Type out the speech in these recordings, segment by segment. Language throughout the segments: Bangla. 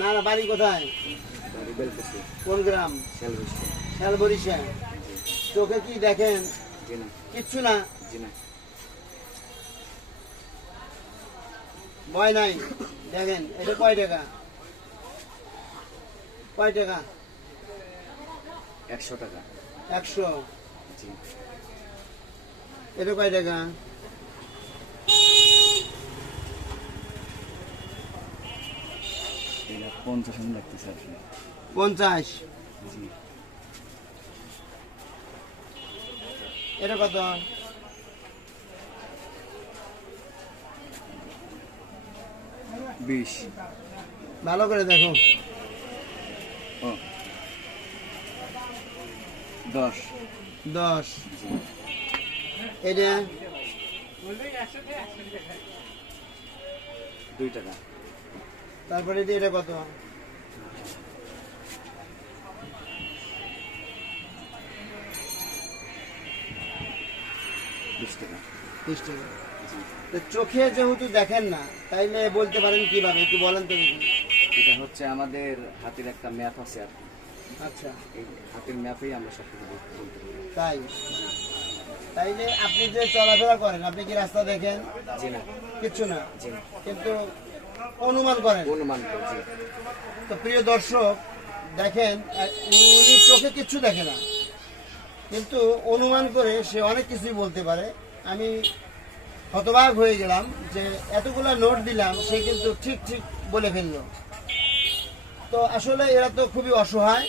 না না, বাড়ি কোথায়? কোন গ্রাম? শালবরিশা। চোখে কি দেখেন? কিচ্ছু না? ভয় নাই। দেখেন এটা কয় টাকা? কয় টাকা? 100 টাকা। 100। এটা কয় টাকা? এটা 50 লাগতেছে। 50। এটা কত? 20। ভালো করে দেখো। 10। 10। এটা 2 টাকা। তারপরে এটা কত? 20 টাকা। 20 টাকা। তো চোখে যেহেতু দেখেন না, তাইলে বলতে পারেন কিভাবে, একটু বলেন তো দেখি। এটা হচ্ছে আমাদের হাতের একটা ম্যাপ আছে আর কি। আচ্ছা, এই হাতের ম্যাপেই আমরা সব কিছু বলতে পারি। তাই? তাইলে আপনি যে চলাফেরা করেন, আপনি কি রাস্তা দেখেন? জি না। কিচ্ছু না, জি না। কিন্তু অনুমান করেন। অনুমান করি। জি। তো প্রিয় দর্শক দেখেন, উনি চোখে কিচ্ছু দেখে না, কিন্তু অনুমান করে সে অনেক কিছুই বলতে পারে। আমি হতবাক হয়ে গেলাম যে এতগুলা নোট দিলাম, সে কিন্তু ঠিক ঠিক বলে ফেললো। তো আসলে এরা তো খুবই অসহায়।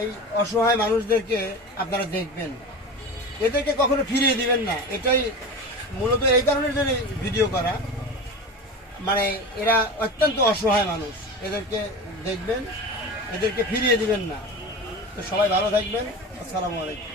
এই অসহায় মানুষদেরকে আপনারা দেখবেন, এদেরকে কখনো ফিরিয়ে দিবেন না। এটাই মূলত এই কারণের জন্য ভিডিও করা, মানে এরা অত্যন্ত অসহায় মানুষ। এদেরকে দেখবেন, এদেরকে ফিরিয়ে দিবেন না। তো সবাই ভালো থাকবেন। আসসালামু আলাইকুম।